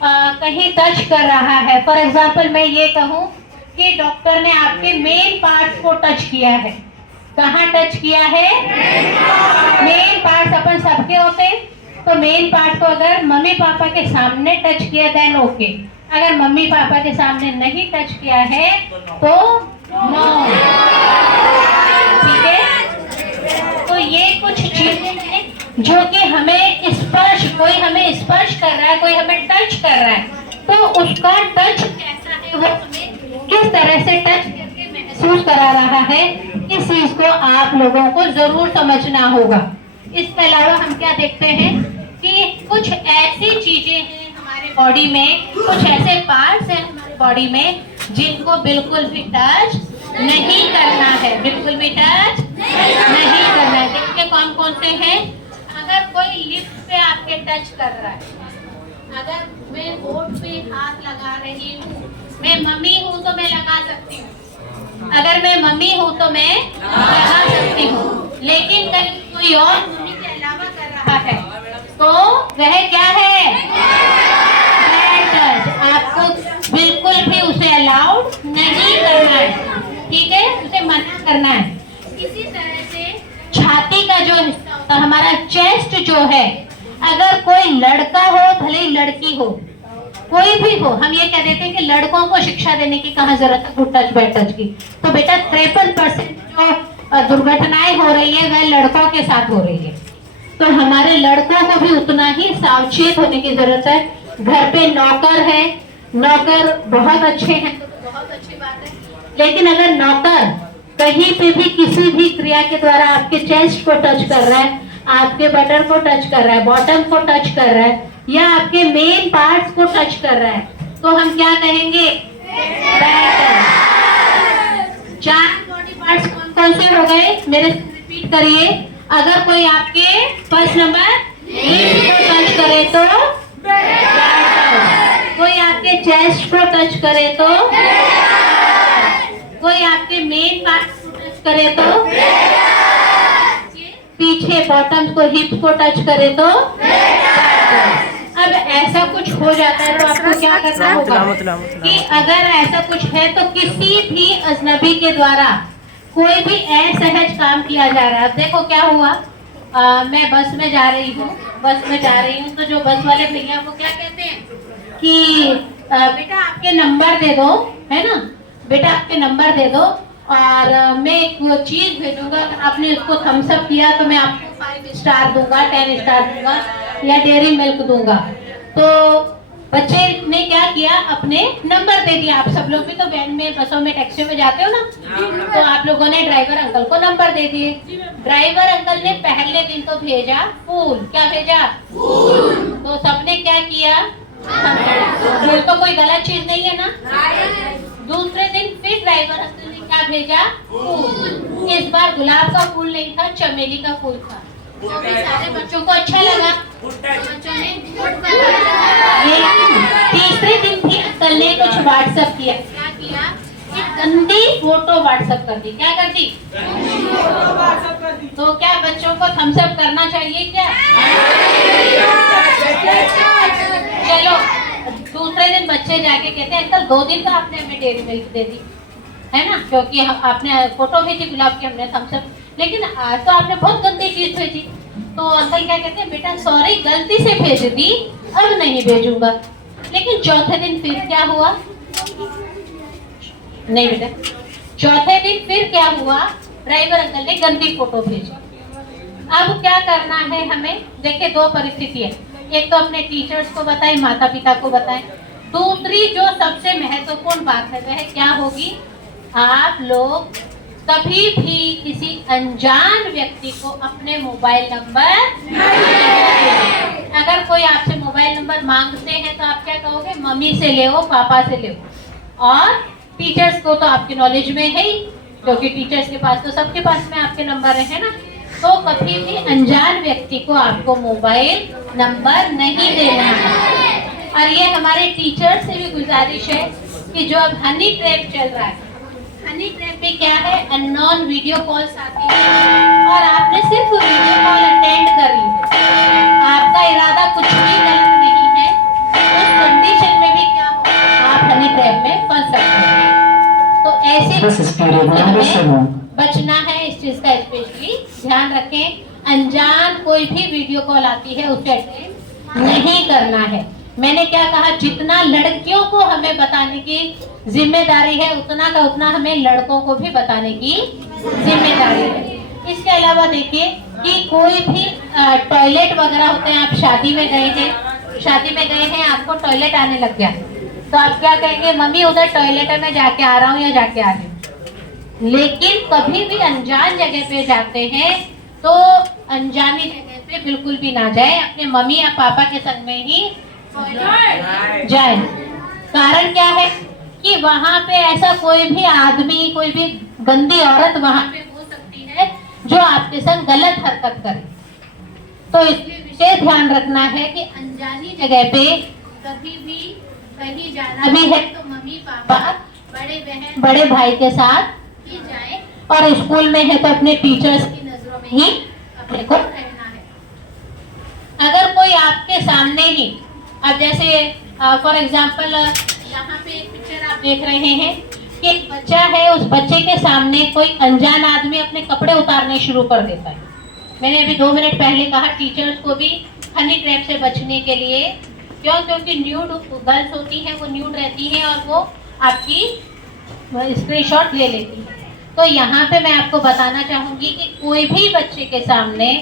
कहीं टच कर रहा है, फॉर एग्जाम्पल मैं ये कहूँ कि डॉक्टर ने आपके मेन पार्ट को टच किया है। कहाँ टच किया है? मेन पार्ट अपन सबके होते हैं, तो मेन पार्ट को अगर मम्मी पापा के सामने टच किया देन ओके, अगर मम्मी पापा के सामने नहीं टच किया है तो नो। ठीक है, तो ये कुछ चीजें हैं जो कि हमें स्पर्श, कोई हमें स्पर्श कर रहा है, कोई हमें टच कर रहा है, तो उसका टच कैसा है, वो हमें किस तरह से टच करके महसूस करा रहा है, इस चीज को आप लोगों को जरूर समझना होगा। इसके अलावा हम क्या देखते हैं कि कुछ ऐसी चीजें हैं हमारे बॉडी में, कुछ ऐसे पार्ट्स हैं हमारे बॉडी में जिनको बिल्कुल भी टच नहीं करना है, बिल्कुल भी टच नहीं करना है। देखिए कौन कौन से हैं। अगर कोई लिप्स पे आपके टच कर रहा है, अगर मैं होठ पे हाथ लगा रही हूँ, मैं मम्मी हूँ तो मैं लगा सकती हूँ, अगर मैं मम्मी हूँ तो मैं लगा सकती हूँ, लेकिन कहीं कोई और मम्मी के अलावा कर रहा है तो वह क्या है? Bad touch. आपको बिल्कुल भी उसे अलाउड नहीं करना है, ठीक है, उसे मना करना है। इसी तरह से छाती का जो हिस्सा होता है, हमारा चेस्ट जो है, अगर कोई लड़का हो भले ही लड़की हो, कोई भी हो, हम ये कह देते हैं कि लड़कों को शिक्षा देने की कहाँ जरूरत है गुड टच बैड टच की, तो बेटा 53% जो दुर्घटनाएं हो रही है वह लड़कों के साथ हो रही है, तो हमारे लड़कों को भी उतना ही सावचेत होने की जरूरत है। घर पे नौकर है, नौकर बहुत अच्छे हैं तो बहुत अच्छी बात है, लेकिन अगर नौकर कहीं पे भी किसी भी क्रिया के द्वारा आपके चेस्ट को टच कर रहा है, आपके बटन को टच कर रहा है, बॉटम को टच कर रहा है, या आपके मेन पार्ट्स को टच कर रहा है, तो हम क्या कहेंगे? Bad touch. 4 बॉडी पार्ट्स कौन कौन से हो गए मेरे से रिपीट करिए। अगर कोई आपके फर्स्ट नंबर लिप्स को टच करे तो बैड टच, कोई आपके चेस्ट को टच करे तो, कोई आपके मेन पार्ट को टच करे तो, पीछे बॉटम को हिप को टच करे तो। अब ऐसा कुछ हो जाता है तो आपको क्या करना होगा कि अगर ऐसा कुछ है तो किसी भी अजनबी के द्वारा कोई भी असहज काम किया जा रहा है। देखो क्या हुआ, मैं बस में जा रही हूँ, तो जो बस वाले भैया वो क्या कहते हैं कि बेटा आपके नंबर दे दो, है ना, बेटा आपके नंबर दे दो और मैं एक चीज भेजूंगा, आपने उसको थम्स अप किया तो मैं आपको 5 स्टार दूंगा, 10 स्टार दूंगा या डेयरी मिल्क दूंगा। तो बच्चे ने क्या किया, अपने नंबर दे दिया। आप सब लोग भी तो वैन में, बसों में, टैक्सियों में जाते हो ना, तो आप लोगों ने ड्राइवर अंकल को नंबर दे दिए। ड्राइवर अंकल ने पहले दिन तो भेजा फूल, क्या भेजा? फूल। तो सबने क्या किया? फूल तो कोई गलत चीज नहीं है ना। दूसरे दिन फिर ड्राइवर अंकल ने क्या भेजा? फूल। इस बार गुलाब का फूल नहीं था, चमेली का फूल था, जो भी सारे बच्चों को अच्छा लगा, बच्चों ने तीसरे दिन भी अंकल ने कुछ व्हाट्सएप किया। क्या किया? गंदी फोटो व्हाट्सएप कर दी। क्या कर दी? तो क्या बच्चों को थम्स अप करना चाहिए क्या? चलो दूसरे दिन बच्चे जाके कहते हैं अंकल 2 दिन का आपने हमें डेयरी मिल्क दे दी, है ना, क्योंकि आपने फोटो भेजी गुलाब की, हमने थम्स अप, लेकिन आज तो आपने बहुत गंदी चीज भेजी। तो अंकल क्या कहते हैं, बेटा सॉरी गलती से भेज दी, अब नहीं भेजूंगा। लेकिन चौथे दिन फिर क्या हुआ? नहीं बेटा, चौथे दिन फिर क्या हुआ? ड्राइवर अंकल ने गंदी फोटो भेजी। अब क्या करना है हमें? देखिए 2 परिस्थिति है, एक तो अपने टीचर्स को बताएं, माता पिता को बताएं, दूसरी जो सबसे महत्वपूर्ण बात है वह क्या होगी, आप लोग कभी भी किसी अनजान व्यक्ति को अपने मोबाइल नंबर अगर कोई आपसे मोबाइल नंबर मांगते हैं तो आप क्या कहोगे? मम्मी से ले, पापा से ले। और टीचर्स को तो आपकी नॉलेज में है ही, क्योंकि टीचर्स के पास तो सबके पास में आपके नंबर है ना। तो कभी भी अनजान व्यक्ति को आपको मोबाइल नंबर नहीं देना है। और ये हमारे टीचर से भी गुजारिश है कि जो अब हनी ट्रैप चल रहा है, हनी ट्रैप में क्या है, अननोन वीडियो कॉल्स आती है और आपने सिर्फ वीडियो कॉल अटेंड करी है, आपका इरादा कुछ भी गलत नहीं है, उस गंदी रखें, अनजान कोई भी वीडियो कॉल आती है उसे अटेंड नहीं करना है। मैंने क्या कहा, जितना लड़कियों को हमें बताने की जिम्मेदारी है उतना का उतना हमें लड़कों को भी बताने की जिम्मेदारी है। इसके अलावा देखिए कि कोई भी टॉयलेट वगैरह होते हैं, आप शादी में गए हैं, आपको टॉयलेट आने लग गया तो आप क्या कहेंगे, मम्मी उधर टॉयलेट है, मैं जाके आ रहा हूँ या जाके आ रही हूँ। लेकिन कभी भी अनजान जगह पे जाते हैं तो अनजानी जगह पे बिल्कुल भी ना जाए, अपने मम्मी या पापा के संग में ही जाए। कारण क्या है कि वहाँ पे ऐसा कोई भी आदमी, कोई भी गंदी औरत वहाँ पे हो सकती है जो आपके संग गलत हरकत करे। तो इसलिए विशेष ध्यान रखना है कि अनजानी जगह पे कभी भी कहीं जाना भी है तो मम्मी पापा, बड़े बहन, बड़े भाई के साथ ही जाए, और स्कूल में है तो अपने टीचर्स की नजरों में ही अपने को रहना है। अगर कोई आपके सामने ही, अब जैसे फॉर एग्जांपल यहाँ पे एक पिक्चर आप देख रहे हैं कि एक बच्चा है, उस बच्चे के सामने कोई अनजान आदमी अपने कपड़े उतारने शुरू कर देता है। मैंने अभी 2 मिनट पहले कहा टीचर्स को भी हनी ट्रैप से बचने के लिए, क्यों, क्योंकि न्यूड गर्ल्स होती हैं, वो न्यूड रहती हैं और वो आपकी स्क्रीनशॉट ले लेती है। तो यहाँ पे मैं आपको बताना चाहूँगी कि कोई भी बच्चे के सामने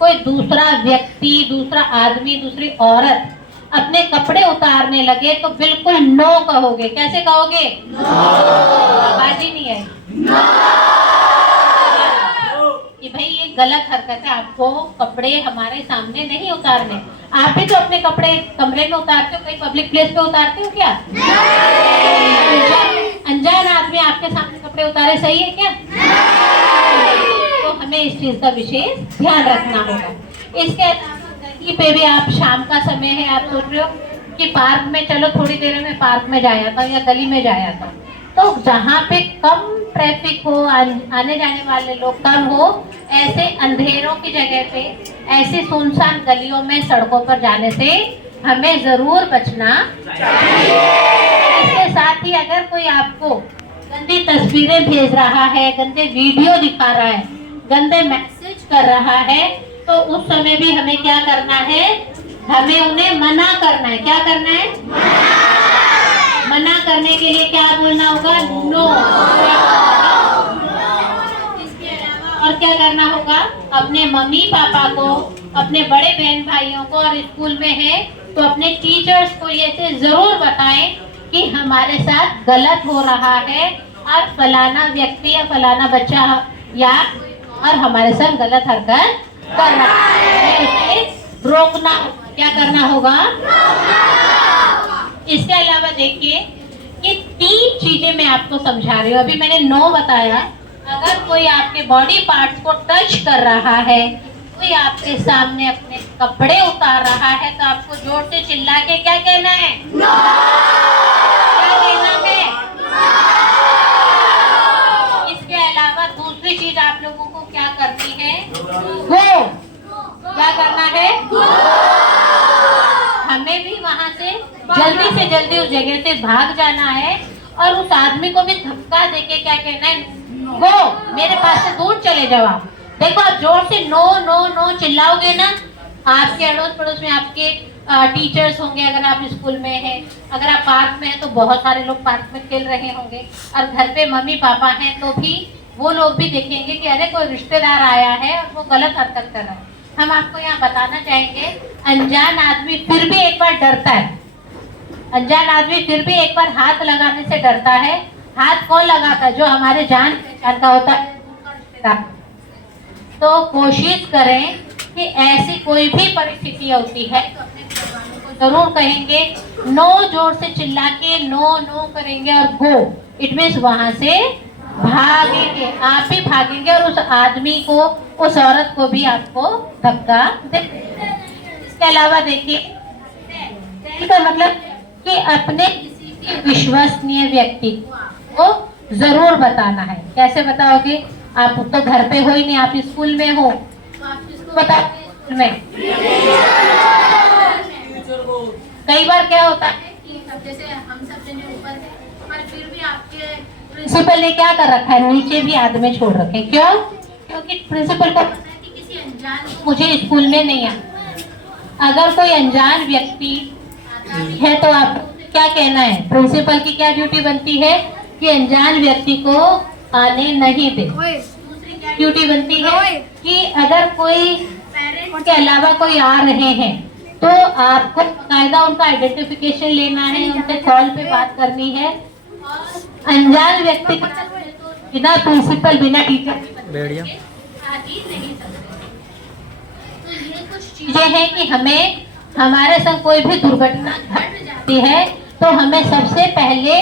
कोई दूसरा व्यक्ति, दूसरा आदमी, दूसरी औरत अपने कपड़े उतारने लगे तो बिल्कुल नो कहोगे। कैसे कहोगे? आवाज ही नहीं है कि भाई ये गलत हरकत है, आपको कपड़े हमारे सामने नहीं उतारने। आप भी तो अपने कपड़े कमरे में उतारते हो, कहीं पब्लिक प्लेस पे उतारते हो क्या? अनजान आदमी आपके सामने कपड़े उतारे सही है क्या? तो हमें इस चीज का विशेष ध्यान रखना होगा। इसके अलावा गली पे भी आप, शाम का समय है, आप सोच रहे हो कि पार्क में चलो थोड़ी देर में पार्क में जाया था या गली में जाया था, तो जहाँ पे कम ट्रैफिक हो, आने जाने वाले लोग कम हो, ऐसे अंधेरों की जगह पे, ऐसी सुनसान गलियों में, सड़कों पर जाने से हमें जरूर बचना चाहिए। इसके साथ ही अगर कोई आपको गंदी तस्वीरें भेज रहा है, गंदे वीडियो दिखा रहा है, गंदे मैसेज कर रहा है, तो उस समय भी हमें क्या करना है, हमें उन्हें मना करना है। क्या करना है? मना करने के लिए क्या बोलना होगा? नो। इसके अलावा और क्या करना होगा? अपने मम्मी पापा को, अपने बड़े बहन भाइयों को, और स्कूल में है तो अपने टीचर्स को ये जरूर बताएं कि हमारे साथ गलत हो रहा है और फलाना व्यक्ति या फलाना बच्चा या और हमारे साथ गलत हरकत कर रहा है, इसे रोकना। क्या करना होगा? इसके अलावा देखिए कि 3 चीजें मैं आपको समझा रही हूँ। अभी मैंने 9 बताया। अगर कोई आपके बॉडी पार्ट्स को टच कर रहा है, कोई आपके सामने अपने कपड़े उतार रहा है, तो आपको जोर से चिल्ला के क्या कहना है? क्या कहना है? इसके अलावा दूसरी चीज आप लोगों को क्या करनी है? गो। क्या करना है? हमें भी वहां से जल्दी उस जगह से भाग जाना है और उस आदमी को भी धक्का देके क्या कहना है? गो, मेरे पास से दूर चले जाओ। आप देखो, आप जोर से नो नो नो चिल्लाओगे ना, आपके अड़ोस पड़ोस में आपके टीचर्स होंगे, अगर आप स्कूल में हैं, अगर आप पार्क में हैं तो बहुत सारे लोग पार्क में खेल रहे होंगे, और घर पे मम्मी पापा हैं तो भी वो लोग भी देखेंगे कि अरे कोई रिश्तेदार आया है और वो गलत हरकत कर रहा है। हम आपको यहाँ बताना चाहेंगे, अनजान आदमी फिर भी एक बार डरता है, अनजान आदमी फिर भी एक बार हाथ लगाने से डरता है। हाथ कौन लगाता है? जो हमारे जान पहचान का होता है। तो कोशिश करें कि ऐसी कोई भी परिस्थिति होती है तो अपने घरवालों को जरूर कहेंगे नो, जोर से चिल्ला के नो नो करेंगे और गो, इट मीन्स वहां से भागेंगे, आप भी भागेंगे और उस आदमी को, उस औरत को भी आपको धक्का देंगे। इसके अलावा देखिए, का मतलब कि अपने किसी भी विश्वसनीय व्यक्ति को जरूर बताना है। कैसे बताओगे? आप तो घर पे हो ही नहीं, आप स्कूल में हो, तो आप किसको बताओगे? स्कूल में कई बार क्या होता है कि जैसे हम सब जने ऊपर है, पर फिर भी आपके प्रिंसिपल ने क्या कर रखा है? नीचे भी आदमी छोड़ रखे। क्यों? क्योंकि प्रिंसिपल को पता है कि किसी मुझे स्कूल में नहीं आना। अगर कोई अनजान व्यक्ति है तो आप क्या कहना है? प्रिंसिपल की क्या ड्यूटी बनती है कि अनजान व्यक्ति को आने नहीं दे। ड्यूटी बनती है कि अगर कोई पेरेंट्स के अलावा कोई आ रहे हैं तो आपको कायदा उनका आइडेंटिफिकेशन लेना है, उनसे कॉल पे बात करनी है। अनजान व्यक्ति बिना प्रिंसिपल बिना टीचर चीजें हैं कि हमें हमारे संग कोई भी दुर्घटना घट जाती है तो हमें सबसे पहले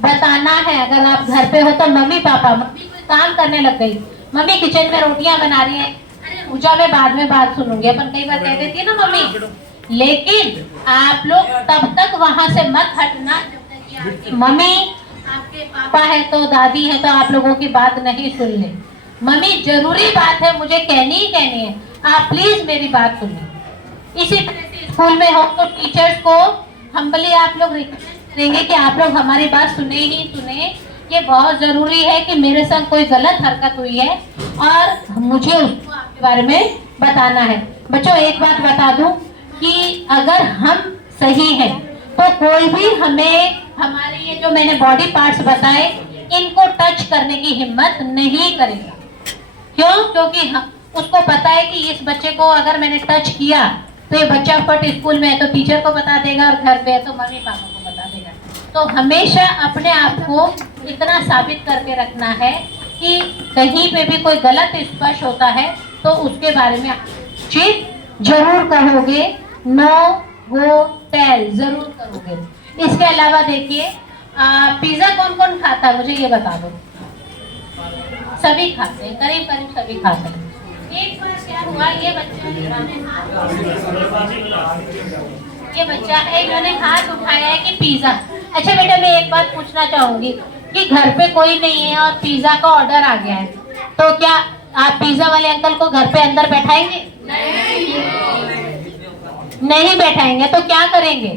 बताना है। अगर आप घर पे हो तो मम्मी पापा, मम्मी काम करने लग गई, मम्मी किचन में रोटियां बना रही है, अरे पूजा में बाद में बात सुनूंगी, अपन कई बार कह देती है ना मम्मी। लेकिन आप लोग तब तक वहां से मत हटना जब तक मम्मी, आपके पापा है तो दादी है तो आप लोगों की बात नहीं सुन ले। मम्मी जरूरी बात है, मुझे कहनी ही कहनी है, आप प्लीज मेरी बात सुनिए। इसी तरह से स्कूल में हो तो टीचर्स को हम्बली आप लोग रिक्वेस्ट करेंगे कि आप लोग हमारी बात सुने ही सुने। ये बहुत जरूरी है कि मेरे संग कोई गलत हरकत हुई है और मुझे उसको आपके बारे में बताना है। बच्चों एक बात बता दूं कि अगर हम सही हैं तो कोई भी हमें हमारे ये जो मैंने बॉडी पार्ट्स बताए इनको टच करने की हिम्मत नहीं करेगा। क्यों? क्योंकि उसको पता है कि इस बच्चे को अगर मैंने टच किया तो ये बच्चा फट स्कूल में है तो टीचर को बता देगा और घर पे है तो मम्मी पापा को बता देगा। तो हमेशा अपने आप को इतना साबित करके रखना है कि कहीं पे भी कोई गलत स्पर्श होता है तो उसके बारे में चीज जरूर कहोगे, नो गो टेल जरूर करोगे। इसके अलावा देखिए पिज्जा कौन कौन खाता है मुझे ये बता दो। सभी खाते हैं, करीब करीब सभी खाते हैं। एक बार क्या हुआ, ये बच्चा है, इन्होंने हाथ उठाया है कि पिज्जा। अच्छा बेटा मैं एक बात पूछना चाहूंगी कि घर पे कोई नहीं है और पिज्जा का ऑर्डर आ गया है तो क्या आप पिज्जा वाले अंकल को घर पे अंदर बैठाएंगे? नहीं बैठाएंगे तो क्या करेंगे?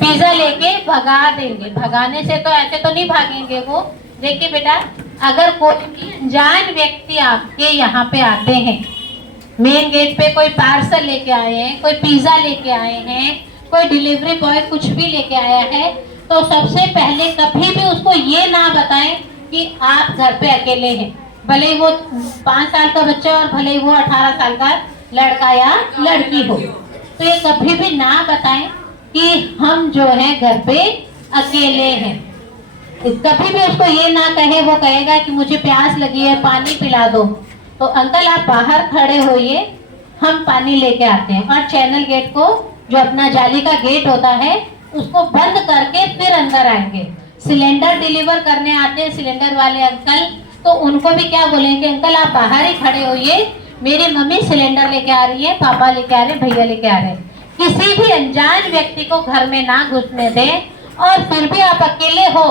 पिज्जा लेके भगा देंगे। भगाने से तो ऐसे तो नहीं भागेंगे वो। देखिए बेटा अगर कोई अनजान व्यक्ति आपके यहाँ पे आते हैं, मेन गेट पे कोई पार्सल लेके आए हैं, कोई पिज्जा लेके आए हैं, कोई डिलीवरी बॉय कुछ भी लेके आया है तो सबसे पहले कभी भी उसको ये ना बताएं कि आप घर पे अकेले हैं। भले ही वो 5 साल का बच्चा और भले ही वो 18 साल का लड़का या लड़की हो, तो ये कभी भी ना बताएं कि हम जो है घर पे अकेले हैं। कभी भी उसको ये ना कहे, वो कहेगा कि मुझे प्यास लगी है पानी पिला दो, तो अंकल आप बाहर खड़े होइए हम पानी लेके आते हैं। और चैनल गेट को जो अपना जाली का गेट होता है उसको बंद करके फिर अंदर आएंगे। सिलेंडर डिलीवर करने आते हैं सिलेंडर वाले अंकल, तो उनको भी क्या बोलेंगे, अंकल आप बाहर ही खड़े होइए, मेरी मम्मी सिलेंडर लेके आ रही है, पापा लेके आ रहे हैं, भैया लेके आ रहे हैं। किसी भी अनजान व्यक्ति को घर में ना घुसने दें। और फिर भी आप अकेले हो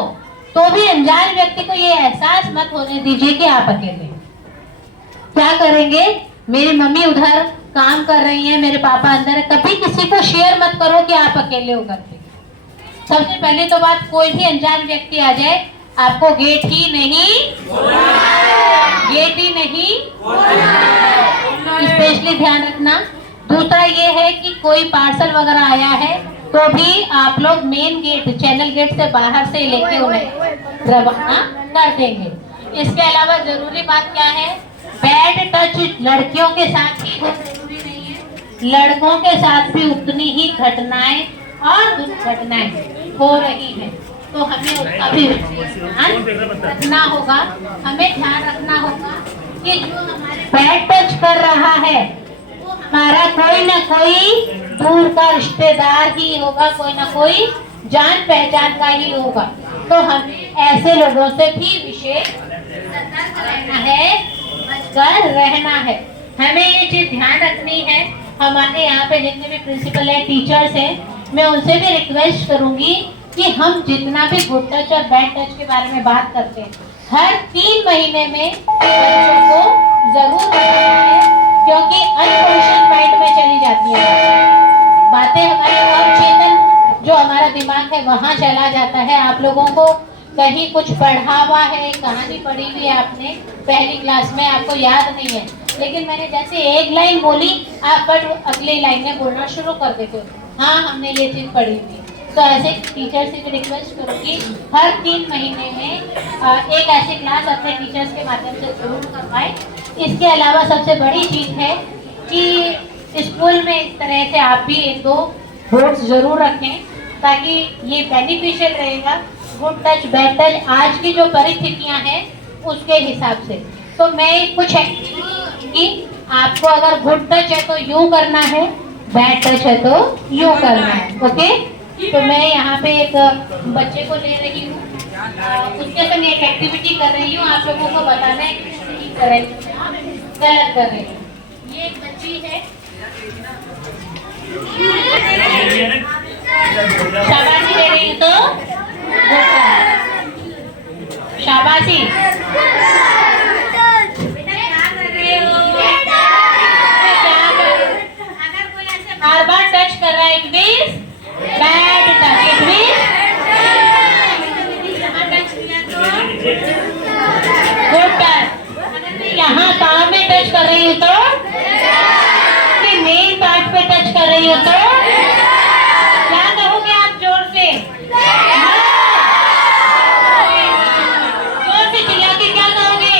तो भी अनजान व्यक्ति को ये एहसास मत होने दीजिए कि आप अकेले। क्या करेंगे, मेरी मम्मी उधर काम कर रही है, मेरे पापा अंदर है, कभी किसी को शेयर मत करो कि आप अकेले हो करके। सबसे पहले तो बात, कोई भी अनजान व्यक्ति आ जाए आपको गेट ही नहीं स्पेशली ध्यान रखना। दूसरा ये है कि कोई पार्सल वगैरह आया है तो भी आप लोग मेन गेट चैनल गेट से बाहर से लेके उन्हें रवाना कर देंगे। इसके अलावा जरूरी बात क्या है, बैड टच लड़कियों के साथ ही हो जरूरी नहीं है, लड़कों के साथ भी उतनी ही घटनाएं और दुर्घटनाएं हो रही है। तो हमें उसका भी ध्यान रखना होगा। हमें ध्यान रखना होगा कि जो हमारे बैड टच कर रहा है वो हमारा कोई ना कोई दूर का रिश्तेदार ही होगा, कोई ना कोई जान पहचान का ही होगा। तो हमें ऐसे लोगों से भी विशेष सतर्क रहना है, बचकर रहना है। हमें ये चीज ध्यान रखनी है। हमारे यहाँ पे जितने भी प्रिंसिपल है, टीचर्स हैं, मैं उनसे भी रिक्वेस्ट करूंगी कि हम जितना भी गुड टच और बैड टच के बारे में बात करते हैं, हर 3 महीने में बच्चों को जरूर बताना है, क्योंकि अनकॉन्शियस माइंड में चली जाती है बातें, हमारे अवचेतन जो हमारा दिमाग है वहाँ चला जाता है। आप लोगों को कहीं कुछ पढ़ा हुआ है, कहानी पढ़ी हुई है आपने पहली क्लास में, आपको याद नहीं है, लेकिन मैंने जैसे एक लाइन बोली आप बट अगली लाइन में बोलना शुरू कर देते हो, हाँ हमने ये चीज़ पढ़ी थी। तो ऐसे टीचर से भी रिक्वेस्ट करूँगी हर 3 महीने में एक ऐसी क्लास अपने टीचर्स के माध्यम से जरूर करवाएं। इसके अलावा सबसे बड़ी चीज़ है कि स्कूल में इस तरह से आप भी 1-2 बोर्ड्स जरूर रखें ताकि ये बेनिफिशियल रहेगा। गुड टच बैड टच आज की जो परिस्थितियाँ हैं उसके हिसाब से, तो मैं कुछ कि आपको अगर गुड टच है तो यूँ करना है, बैड टच है तो यूँ करना है। ओके, तो मैं यहाँ पे एक बच्चे को ले रही हूँ, उसके साथ एक एक्टिविटी कर रही हूँ, आप लोगों को बताना है कि सही कर रही हूँ गलत कर रही हूँ। ये एक बच्ची है, शाबाशी दे रही हूँ तो शाबाशी। बार बार टच कर रहा है, it means bad touch, it means good touch. यहाँ पाँव में टच कर रही हूँ तो मेन पार्ट पे टच कर रही हूँ तो क्या कहोगे आप जोर से? जोर से चिल्ला के क्या कहोगे?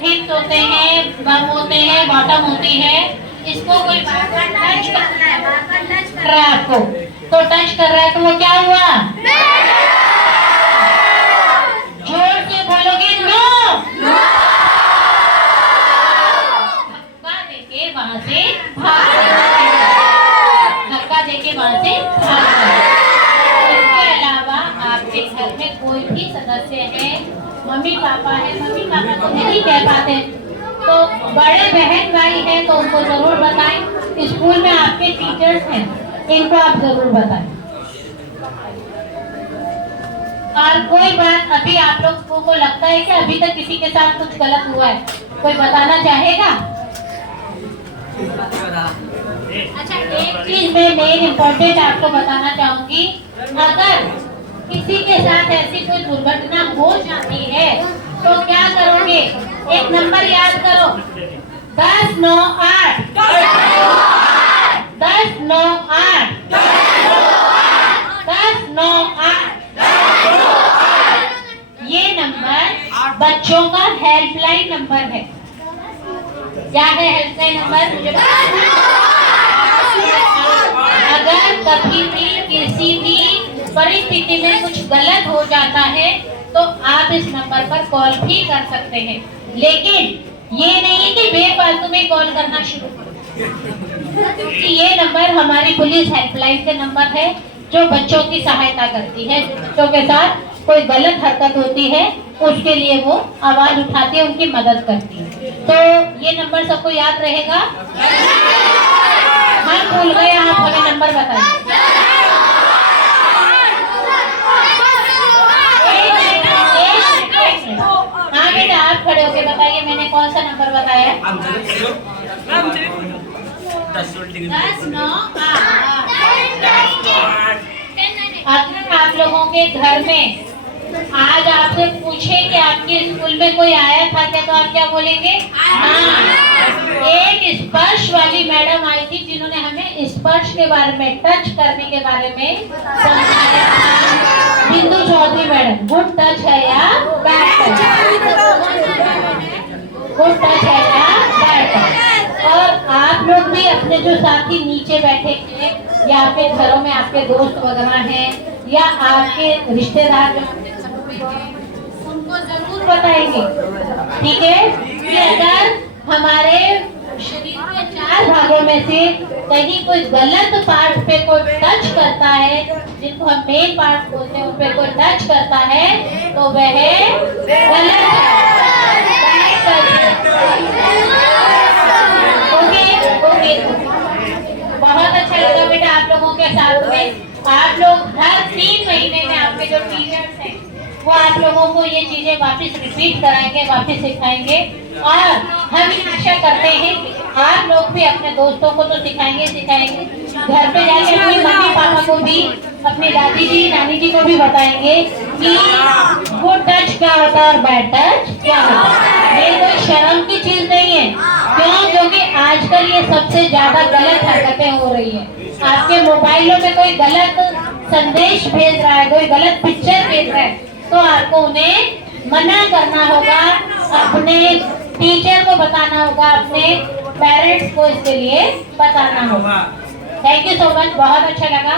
हिप्स होते हैं, बम होते हैं, बॉटम होती है, इसको कोई बार बार टच करना है, बार बार टच कर रहा है आपको, तो टच कर रहा है तो वो क्या हुआ? जोर से बोलोगे नो। वहां से धक्का देके वहां से इसके अलावा आपके घर में कोई भी सदस्य है, मम्मी पापा है, मम्मी पापा तो नहीं कह पाते तो बड़े बहन भाई हैं तो उनको जरूर बताएं। स्कूल में आपके टीचर्स हैं, इनको आप जरूर बताएं। और कोई बात अभी आप लोगों को लगता है कि अभी तक किसी के साथ कुछ गलत हुआ है, कोई बताना चाहेगा? अच्छा, एक चीज मैं मेन इम्पोर्टेंट आपको बताना चाहूंगी, अगर किसी के साथ ऐसी कोई दुर्घटना हो जाती है तो क्या करोगे? एक नंबर याद करो, 1098 1098 1098। ये नंबर बच्चों का हेल्पलाइन नंबर है। क्या है हेल्पलाइन नंबर? मुझे अगर कभी भी किसी भी परिस्थिति में कुछ गलत हो जाता है तो आप इस नंबर पर कॉल भी कर सकते हैं, लेकिन ये नहीं कि बेफालतू में कॉल करना शुरू करो, क्योंकि ये नंबर हमारी पुलिस हेल्पलाइन के नंबर है जो बच्चों की सहायता करती है। बच्चों के साथ कोई गलत हरकत होती है उसके लिए वो आवाज उठाती है, उनकी मदद करती है। तो ये नंबर सबको याद रहेगा? हम भूल गए, आप हमें नंबर बताइए। हाँ बेटा, आप खड़े होके बताइए मैंने कौन सा नंबर बताया? 1098। अगर आप लोगों के घर में आज आपसे पूछे कि आपके स्कूल में कोई आया था क्या, तो आप क्या बोलेंगे? हाँ, एक स्पर्श वाली मैडम आई थी जिन्होंने हमें स्पर्श के बारे में, टच करने के बारे में समझाया था। बिंदु चौधरी मैडम, गुड टच है या बैड टच? गुड टच है या बैड टच? और आप लोग भी अपने जो साथी नीचे बैठे थे या आपके घरों में आपके दोस्त वगैरह हैं या आपके रिश्तेदार जो उनको जरूर बताएंगे, ठीक है? कि अगर हमारे शरीर के 4 भागों में से कहीं कोई गलत पार्ट पे कोई टच करता है, जिनको हम मेन पार्ट बोलते हैं, उन पे कोई टच करता है तो वह गलत है। ओके, बहुत अच्छा लगा बेटा आप लोगों के साथ में। आप लोग हर 3 महीने में आपके जो टीचर्स हैं वो आप लोगों को ये चीजें वापस रिपीट कराएंगे, वापस सिखाएंगे। और हम ये आशा करते हैं कि आप लोग भी अपने दोस्तों को तो सिखाएंगे, घर पे जाके अपनी मम्मी पापा को भी, अपनी दादी जी नानी जी को भी बताएंगे कि गुड टच क्या होता है और बैड टच क्या होता है। ये कोई शर्म की चीज नहीं है। क्यों? क्योंकि आजकल ये सबसे ज्यादा गलत हरकतें हो रही है। आपके मोबाइलों में कोई गलत संदेश भेज रहा है, कोई गलत पिक्चर भेज रहा है, तो आपको उन्हें मना करना होगा, अपने टीचर को बताना होगा, अपने पेरेंट्स को इसके लिए बताना होगा। थैंक यू सो मच, बहुत अच्छा लगा।